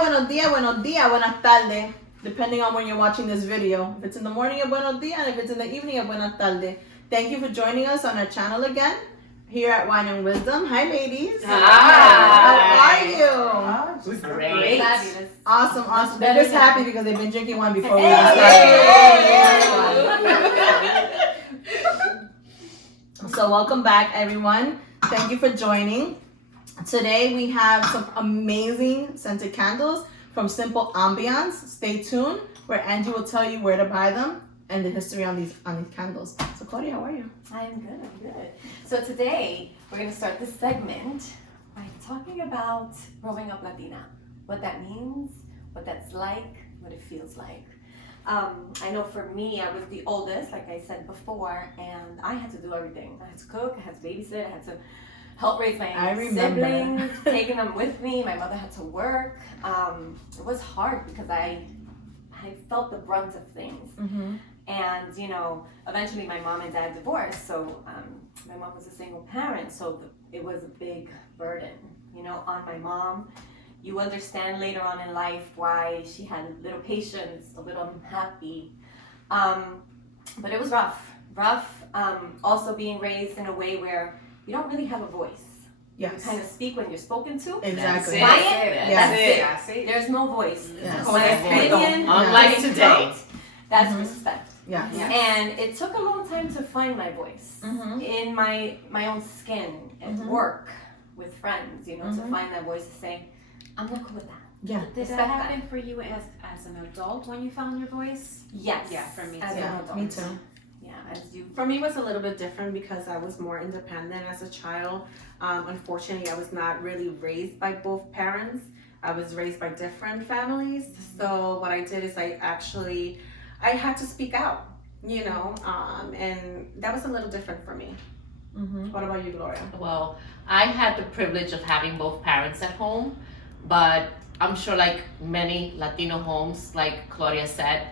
buenos días, buenas tardes, depending on when you're watching this video. If it's in the morning, buenos días, and if it's in the evening, buenas tardes. Thank you for joining us on our channel again, here at Wine and Wisdom. Hi, ladies. Hi. How are you? Great. Fabulous. Awesome. They're just happy because they've been drinking wine before we started. So welcome back, everyone. Thank you for joining. Today we have some amazing scented candles from Simple Ambiance. Stay tuned, where Angie will tell you where to buy them and the history on these candles. So Claudia, how are you? I'm good. So today we're going to start this segment by talking about growing up Latina. What that means, what that's like, what it feels like. I know for me, I was the oldest, like I said before, and I had to do everything. I had to cook, I had to babysit, I had to help raise my siblings, taking them with me. My mother had to work. It was hard because I felt the brunt of things. Mm-hmm. And, you know, eventually my mom and dad divorced, so my mom was a single parent, so it was a big burden, you know, on my mom. You understand later on in life why she had little patience, a little unhappy. But it was rough. Also being raised in a way where you don't really have a voice. Yes. You kind of speak when you're spoken to. Exactly. Quiet, That's it. There's no voice. Yes. My opinion, Unlike today. That's respect. Yes. And it took a long time to find my voice in my own skin, at work, with friends, you know, to find that voice to say, I'm not cool with that. Yeah. Did that happen for you as an adult when you found your voice? Yes. Yeah, for me as too. an adult. Me too. Yeah, as you. For me, it was a little bit different because I was more independent as a child. Unfortunately, I was not really raised by both parents. I was raised by different families. So what I did is I had to speak out, you know, and that was a little different for me. Mm-hmm. What about you, Gloria? Well, I had the privilege of having both parents at home, but I'm sure like many Latino homes, like Claudia said,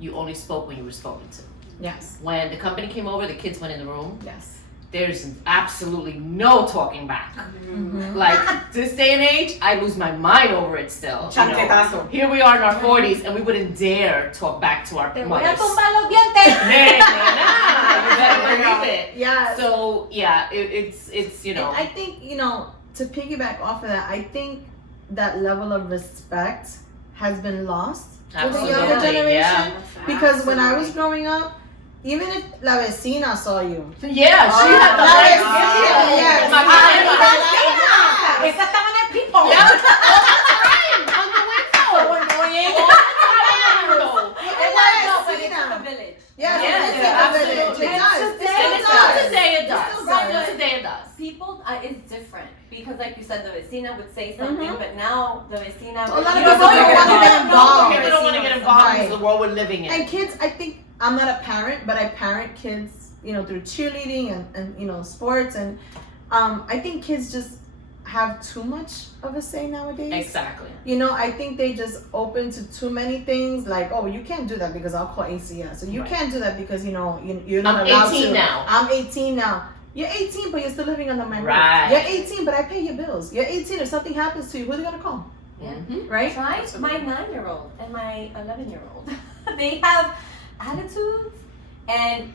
you only spoke when you were spoken to. Yes. When the company came over, the kids went in the room. Yes. There's absolutely no talking back. Mm-hmm. Like this day and age, I lose my mind over it still. You know? Here we are in our 40s and we wouldn't dare talk back to our mothers. los dientes. You better believe it. Yeah. So yeah, it's you know. And I think, you know, to piggyback off of that, I think that level of respect has been lost with the younger generation. Yeah. Because when I was growing up, even if la vecina saw you. Yeah, she had the La right. vecina, yes. My Esa estaba en el people. Yeah, all the time on the window. All the time. But it took a village. Absolutely. It does. And still today it It does. still does. Still today it does. People, it's different because, like you said, the vecina would say something, but now the vecina. A lot of you people know, don't want to get involved. People don't want to get involved in the world we're living in. And kids, I think, I'm not a parent, but I parent kids, you know, through cheerleading and you know, sports, and I think kids just have too much of a say nowadays. Exactly. You know, I think they just open to too many things, like, oh, you can't do that because I'll call ACS. So you can't do that because, you know, you're not allowed to. I'm 18 now. I'm 18 now. You're 18, but you're still living under my roof. Right. You're 18, but I pay your bills. You're 18, if something happens to you, who are they going to call? Mm-hmm. Right? Try my 9-year-old and my 11-year-old. They have attitudes, and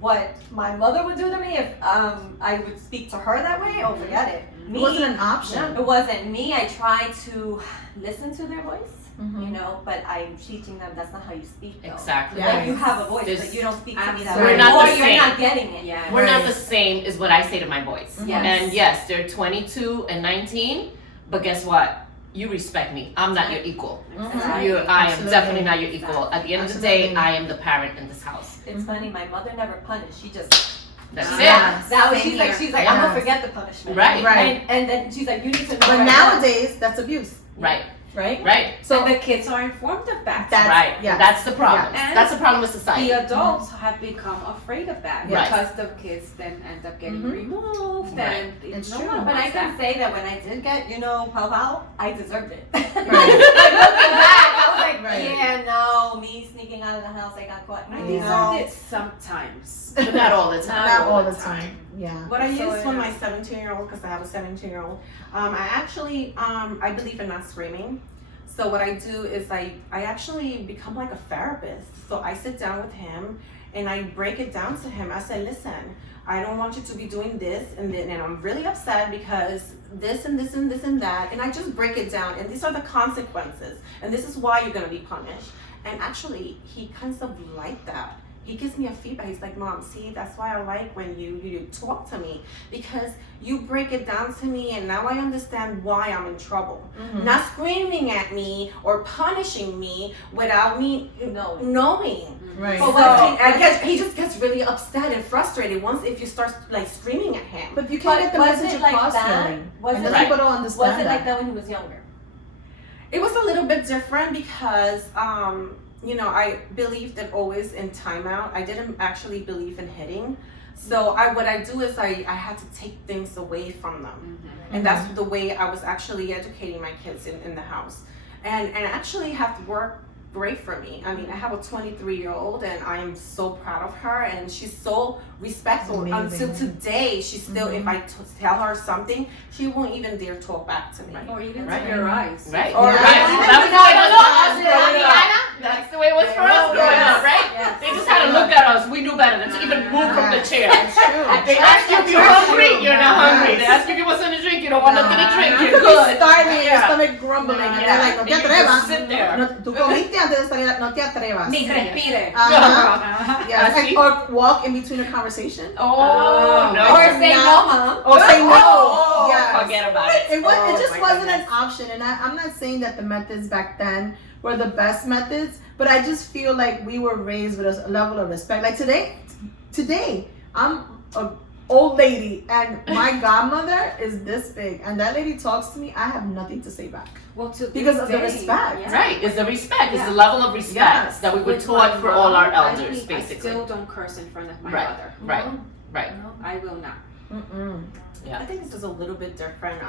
what my mother would do to me if I would speak to her that way, oh, forget it. Me, It wasn't an option. it wasn't me. I tried to listen to their voice, Mhm. you know, but I'm teaching them that's not how you speak, though. Exactly. Yeah. Like, you have a voice, This- but you don't speak to me that We're way. not Or the you're same. not getting it. Yeah. We're not Right. the same is what I say to my boys. Yes. And yes, they're 22 and 19, but guess what? You respect me. I'm not your equal. Mhm. Exactly. I am Absolutely. definitely not your equal. At the end of the day, Absolutely. I am the parent in this house. It's funny, my mother never punished. She just, That's Yeah. that was, Same she's like, here. I'm gonna Yes. forget the punishment. Right. Right. And then she's like, you need to know. But right now. nowadays, that's abuse, it. Right. right? Right. So So the kids are informed of that. That's- right. yes. That's the problem. Yes. That's the problem with society. The adults have become afraid of that Right. because the kids then end up getting Mhm. removed, Right. and It's no true. one But I wants can that. say that when I did get, you know, pow, I deserved it. Right. Looking back, I was like, Right. yeah, no, me sneaking out of the house, I got caught. I No. deserved it sometimes. But not all the time. not all the time. Yeah. What I So, use when yeah. my 17-year-old, because I have a 17-year-old, I actually, I believe in not screaming. So what I do is I actually become like a therapist. So I sit down with him and I break it down to him. I say, listen, I don't want you to be doing this and then, and I'm really upset because this and this and this and that. And I just break it down, and these are the consequences, and this is why you're gonna be punished. And actually, he kind of liked that. He gives me a feedback. He's like, Mom, see, that's why I like when you talk to me, because you break it down to me, and now I understand why I'm in trouble. Not screaming at me or punishing me without me knowing. Right. So I guess he just gets really upset and frustrated once if you start like screaming at him. But you can't get the was message it like across, that? feeling. Was And it the like- people don't understand Was it that. like that when he was younger? It was a little bit different because you know, I believed that always in timeout. I didn't actually believe in hitting. So what I do is I had to take things away from them. And that's the way I was actually educating my kids in the house. And actually have worked great for me. I mean, I have a 23-year-old and I am so proud of her, and she's so respectful. Until today, she's still, if I tell her something, she won't even dare talk back to me. Or even Right. to your eyes. Right. Or That's the way it was for us growing up, right? Yes. They just had to look at us. We knew better than to even move from the chair. That's true. They ask you if you're hungry, you're not hungry. They ask you if you want something to drink, you don't want nothing to drink, You you're could be good. starving and your Yeah. stomach grumbling, and they're like, no te And you atrevas. just sit there. No, tú comiste antes de salir, no te atrevas. Ni respire. Yes. See? Or walk in between a conversation. Oh, no. Or say no, Mom. Or say no. Oh, Yes. forget about it. It just my wasn't an goodness. option, and I'm not saying that the methods back then were the best methods, but I just feel like we were raised with a level of respect. Like today, I'm an old lady, and my godmother is this big, and that lady talks to me, I have nothing to say back. Well, to Because this of the day, respect. yeah. Right, it's the respect, it's Yeah. the level of respect Yes. that we were With taught my for all our mom, elders, I basically. still don't curse in front of my Right. mother. Right, right. No, I will not. I think this is a little bit different.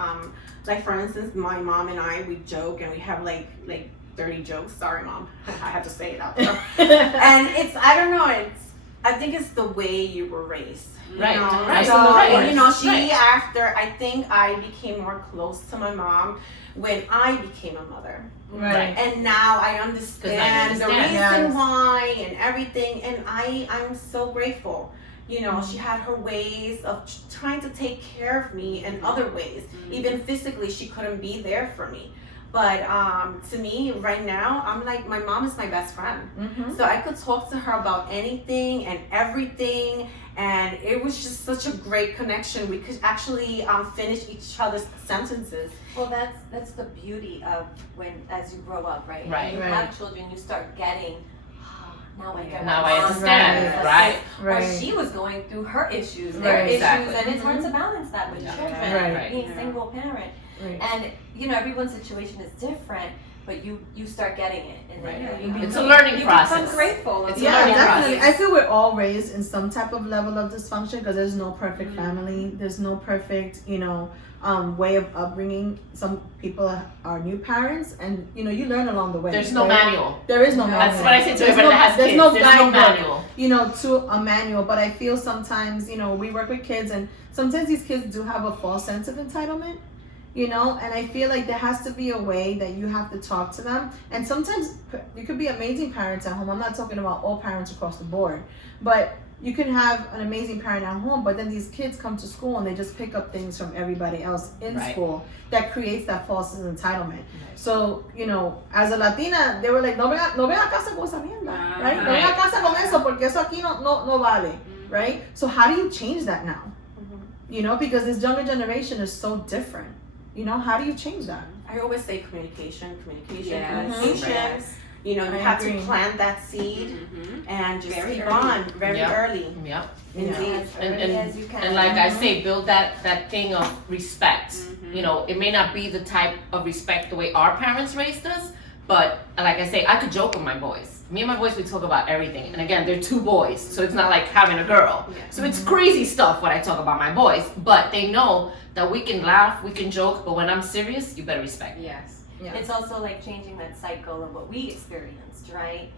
Like for instance, my mom and I, we joke and we have like 30 jokes. Sorry, Mom, I have to say it out there. And I don't know. I think it's the way you were raised. You Right, know? right, So, right, you know, she right. I think I became more close to my mom when I became a mother. Right. And now I understand the reason Yes. why and everything, and I'm so grateful. You know, she had her ways of trying to take care of me in other ways. Even physically, she couldn't be there for me. But to me, right now, I'm like, my mom is my best friend. So I could talk to her about anything and everything, and it was just such a great connection. We could actually finish each other's sentences. Well, that's the beauty of when, as you grow up, right? Right. When you Right. have children, you start getting, now I get Now what I Mom understand, says. right. Or she was going through her issues, their Right. issues, Exactly. and it's hard to balance that with Yeah. children, Right. being single parent. Right. And everyone's situation is different, but you start getting it, and then Right. you It's a learning You process. become grateful. It's as a Yeah, well. learning definitely. process. I feel we're all raised in some type of level of dysfunction because there's no perfect family. There's no perfect, way of upbringing. Some people are new parents, and you learn along the way. There's no right? manual. There is no manual. That's what I say to There's everybody that has there's kids. no There's no guidebook, manual. to a manual. But I feel sometimes, we work with kids, and sometimes these kids do have a false sense of entitlement. And I feel like there has to be a way that you have to talk to them. And sometimes you could be amazing parents at home. I'm not talking about all parents across the board, but you can have an amazing parent at home, but then these kids come to school and they just pick up things from everybody else in Right. school that creates that false entitlement. So, as a Latina, they were like, no venga a casa con esa mierda, right? No venga a casa con eso porque eso aquí no vale, right? So how do you change that now? Because this younger generation is so different. How do you change that? I always say communication. Yes. Yes. You I have agree. to plant that seed and just Very keep early. on very Yeah. early. Yep. Indeed. as early as you can. And like I say, build that thing of respect. It may not be the type of respect the way our parents raised us, but like I say, I could joke with my boys. Me and my boys, we talk about everything. And again, they're two boys, so it's not like having a girl. So it's crazy stuff when I talk about my boys, but they know that we can laugh, we can joke, but when I'm serious, you better respect me. Yes. Yeah. It's also like changing that cycle of what we experienced, right?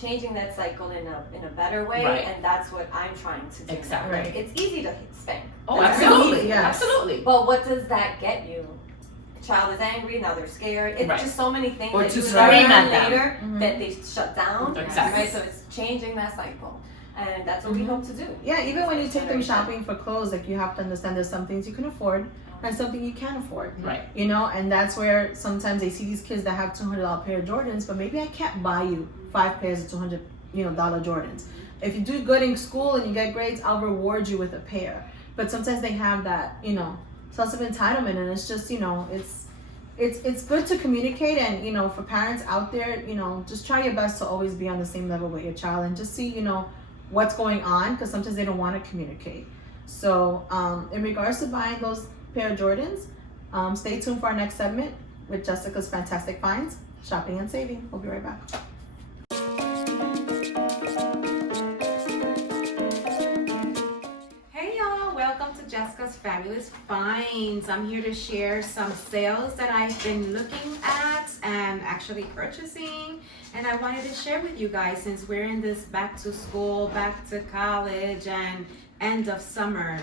Changing that cycle in a better way, Right. and that's what I'm trying to do. Exactly. Right. It's easy to spank. Oh, That's absolutely. Yes. Absolutely. But what does that get you? child is angry, now they're scared. It's Right. just so many things Or that to you would scream learn at them. later Mhm. that they shut down. Exactly. Right, so it's changing that cycle. And that's what we hope to do. Yeah, even when you take them Generation. shopping for clothes, like you have to understand there's some things you can afford and something you can't afford. Right. You know, and that's where sometimes they see these kids that have $200 pair of Jordans, but maybe I can't buy you 5 pairs of $200 dollar Jordans. If you do good in school and you get grades, I'll reward you with a pair. But sometimes they have that, sense of entitlement, and it's just, it's good to communicate, and for parents out there, just try your best to always be on the same level with your child and just see, what's going on, because sometimes they don't want to communicate. So in regards to buying those pair of Jordans, stay tuned for our next segment with Jessica's fantastic finds, shopping and saving. We'll be right back. Hey y'all, welcome to Jessica's Fabulous Finds. I'm here to share some sales that I've been looking at and actually purchasing. And I wanted to share with you guys since we're in this back to school, back to college, and end of summer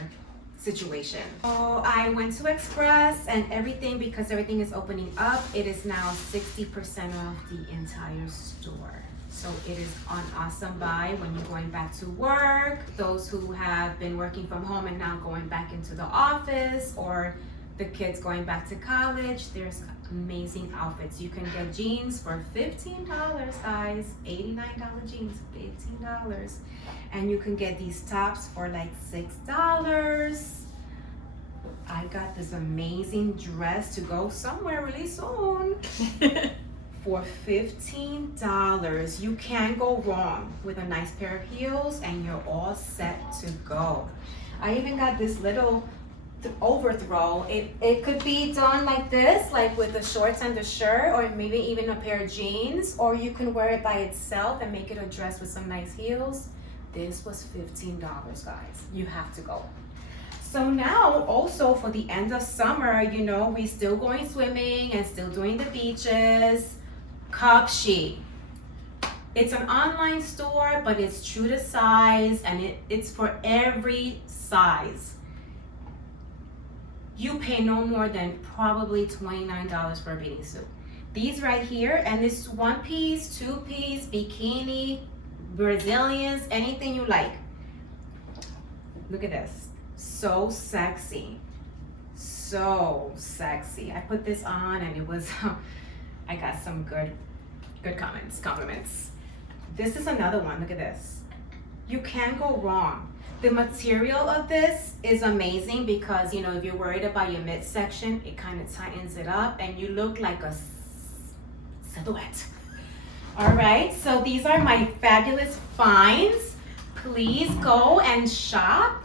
situation. So I went to Express and everything, because everything is opening up, it is now 60% off the entire store. So it is an awesome buy when you're going back to work, those who have been working from home and now going back into the office, or the kids going back to college. There's amazing outfits. You can get jeans for $15, guys. $89 jeans, $15. And you can get these tops for like $6. I got this amazing dress to go somewhere really soon for $15. You can't go wrong with a nice pair of heels, and you're all set to go. I even got this little overthrow. It could be done like this, like with the shorts and the shirt, or maybe even a pair of jeans, or you can wear it by itself and make it a dress with some nice heels. This was $15, guys. You have to go. So now also for the end of summer, we still going swimming and still doing the beaches. Cup Sheet. It's an online store, but it's true to size, and it's for every size. You pay no more than probably $29 for a bathing suit. These right here, and it's 1-piece, 2-piece, bikini, Brazilians, anything you like. Look at this. So sexy. So sexy. I put this on and it was, I got some good compliments. This is another one. Look at this. You can't go wrong. The material of this is amazing because, if you're worried about your midsection, it kind of tightens it up and you look like a silhouette. All right, so these are my fabulous finds. Please go and shop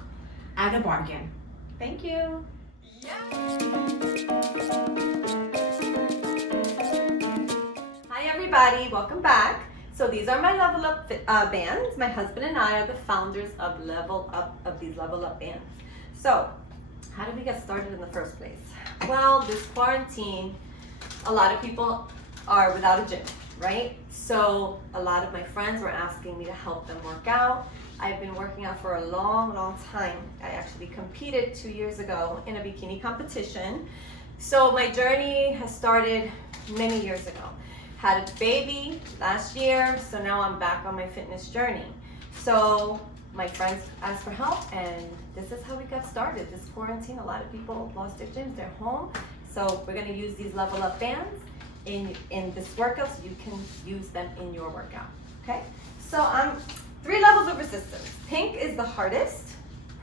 at a bargain. Thank you. Hi everybody, welcome back. So these are my Level Up bands. My husband and I are the founders of these Level Up bands. So how did we get started in the first place? Well, this quarantine, a lot of people are without a gym, right? So a lot of my friends were asking me to help them work out. I've been working out for a long, long time. I actually competed 2 years ago in a bikini competition. So my journey has started many years ago. Had a baby last year, so now I'm back on my fitness journey. So my friends asked for help, and this is how we got started. This quarantine, a lot of people lost their gyms, they're home. So we're gonna use these Level Up bands in this workout so you can use them in your workout, okay? So 3 levels of resistance. Pink is the hardest,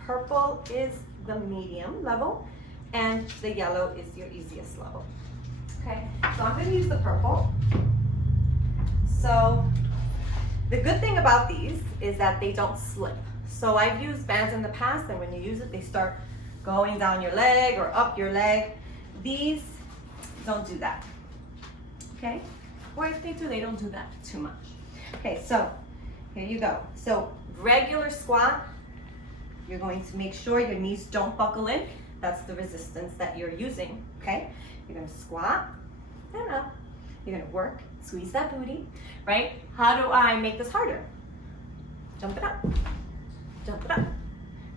purple is the medium level, and the yellow is your easiest level. Okay, so I'm gonna use the purple. So the good thing about these is that they don't slip. So I've used bands in the past, and when you use it, they start going down your leg or up your leg. These don't do that, okay? Or if they do, they don't do that too much. Okay, so here you go. So regular squat, you're going to make sure your knees don't buckle in. That's the resistance that you're using, okay? You're gonna squat and up. You're gonna work, squeeze that booty, right? How do I make this harder? Jump it up, jump it up.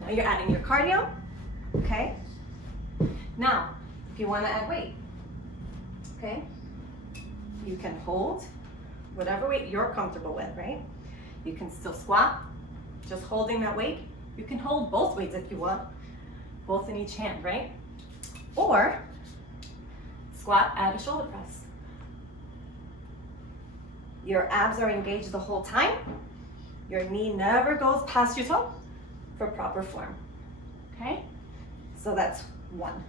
Now you're adding your cardio, okay? Now, if you wanna add weight, okay? You can hold whatever weight you're comfortable with, right? You can still squat, just holding that weight. You can hold both weights if you want, both in each hand, right? Or squat, add a shoulder press. Your abs are engaged the whole time. Your knee never goes past your toe for proper form, okay? So that's one.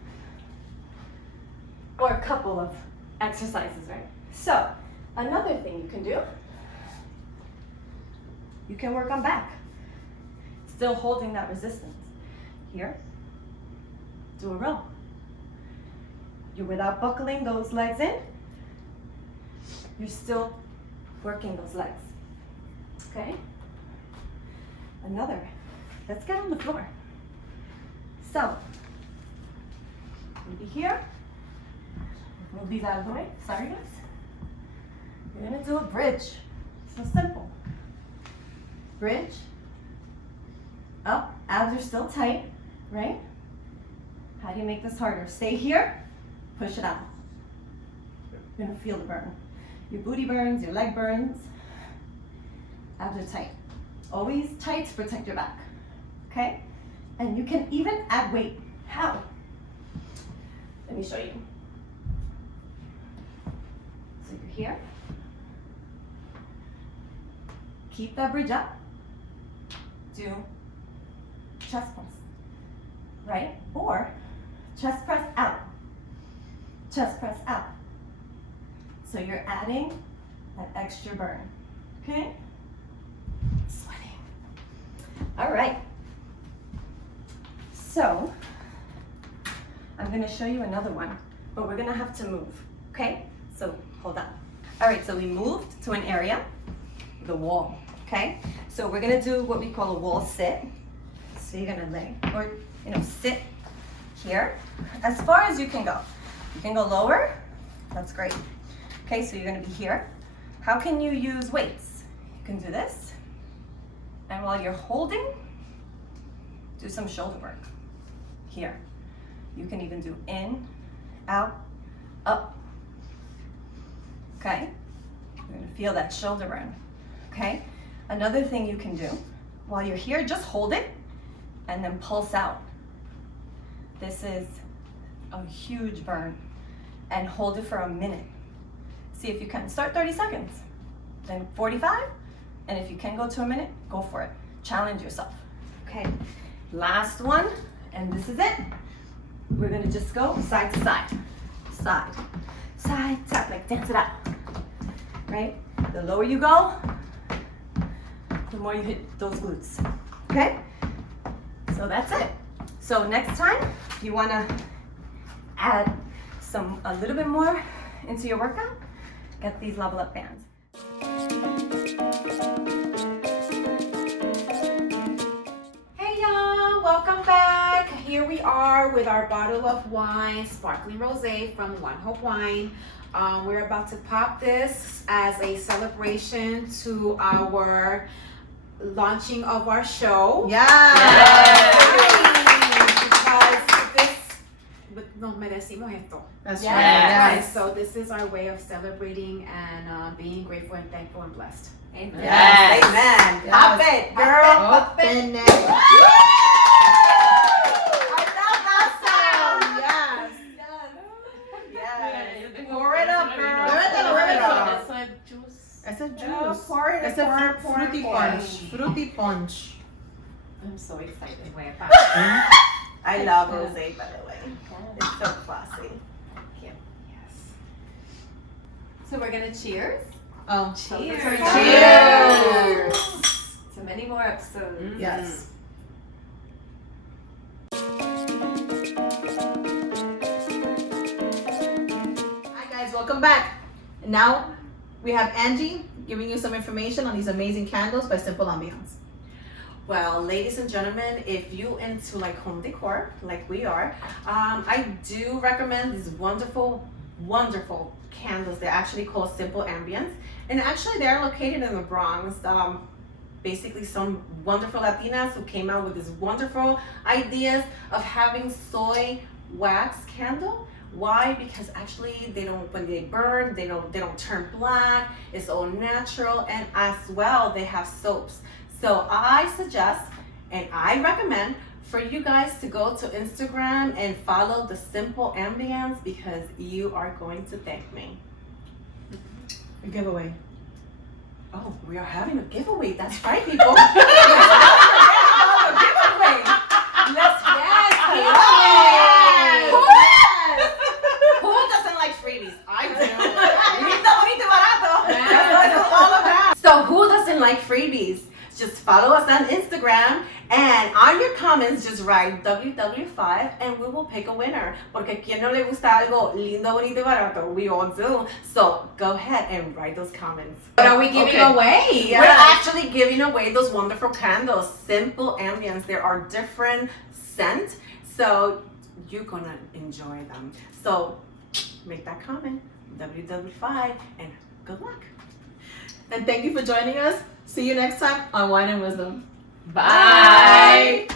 Or a couple of exercises, right? So, another thing you can do, you can work on back. Still holding that resistance. Here, do a row. You're without buckling those legs in, you're still working those legs, okay? Another, let's get on the floor. So, maybe here, move these out of the way, sorry guys. You're gonna do a bridge, so simple. Bridge, up, abs are still tight, right? How do you make this harder? Stay here, push it out. You're gonna feel the burn. Your booty burns, your leg burns, abs are tight. Always tight to protect your back, okay? And you can even add weight. How? Let me show you. So you're here. Keep that bridge up. Do chest press, right? Or chest press out. Chest press out. So you're adding that extra burn, okay? Sweating. All right. So I'm gonna show you another one, but we're gonna have to move, okay? So hold on. All right, so we moved to an area, the wall, okay? So we're gonna do what we call a wall sit. So you're gonna lay, or sit here, as far as you can go. You can go lower, that's great. Okay, so you're gonna be here. How can you use weights? You can do this, and while you're holding, do some shoulder work. Here. You can even do in, out, up. Okay? You're gonna feel that shoulder burn. Okay? Another thing you can do, while you're here, just hold it and then pulse out. This is a huge burn. And hold it for a minute. See if you can. Start 30 seconds, then 45, and if you can go to a minute, go for it. Challenge yourself. Okay, last one, and this is it. We're gonna just go side to side. Side, side, side, like dance it out. Right? The lower you go, the more you hit those glutes. Okay? So that's it. So next time, if you wanna add a little bit more into your workout, get these level up bands. Hey y'all, welcome back. Here we are with our bottle of wine, sparkling rosé from One Hope Wine. We're about to pop this as a celebration to our launching of our show. Nos merecimos esto. That's Yes. right. And so this is our way of celebrating and being grateful and thankful and blessed. Amen. Yes. Amen. Yes. Pop it, girl. Open it. I love that sound. Yes. Yes. Pour it up, girl. Pour it up. It's like juice. It's a Oh, juice. pour it, It's pour a it, pour fruity it, pour punch. it. Fruity punch. I'm so excited. I love rosé, by the way. It's so classy. Yes. So we're gonna cheers. Cheers. Cheers. To many more episodes. Yes. Hi guys, welcome back. And now we have Angie giving you some information on these amazing candles by Simple Ambiance. Well, ladies and gentlemen, if you into like home decor, like we are, I do recommend these wonderful, wonderful candles. They're actually called Simple Ambience, and actually they're located in the Bronx. Basically, some wonderful Latinas who came out with these wonderful ideas of having soy wax candle Why? Because actually they don't, when they burn, they don't turn black. It's all natural, and as well they have soaps. So I suggest and I recommend for you guys to go to Instagram and follow the Simple Ambiance, because you are going to thank me. A giveaway. Oh, we are having a giveaway. That's right, people. Let's not forget about the giveaway. Let's Yes. Who doesn't like freebies? I do. Lindo, bonito, barato. That's what it's all about. So who doesn't like freebies? Just follow us on Instagram, and on your comments, just write WW5 and we will pick a winner. Porque quien no le gusta algo lindo, bonito, y barato? We all do. So go ahead and write those comments. What are we giving away? We're actually giving away those wonderful candles, Simple Ambiance. There are different scents, so you're gonna enjoy them. So make that comment, WW5, and good luck. And thank you for joining us. See you next time on Wine and Wisdom. Bye.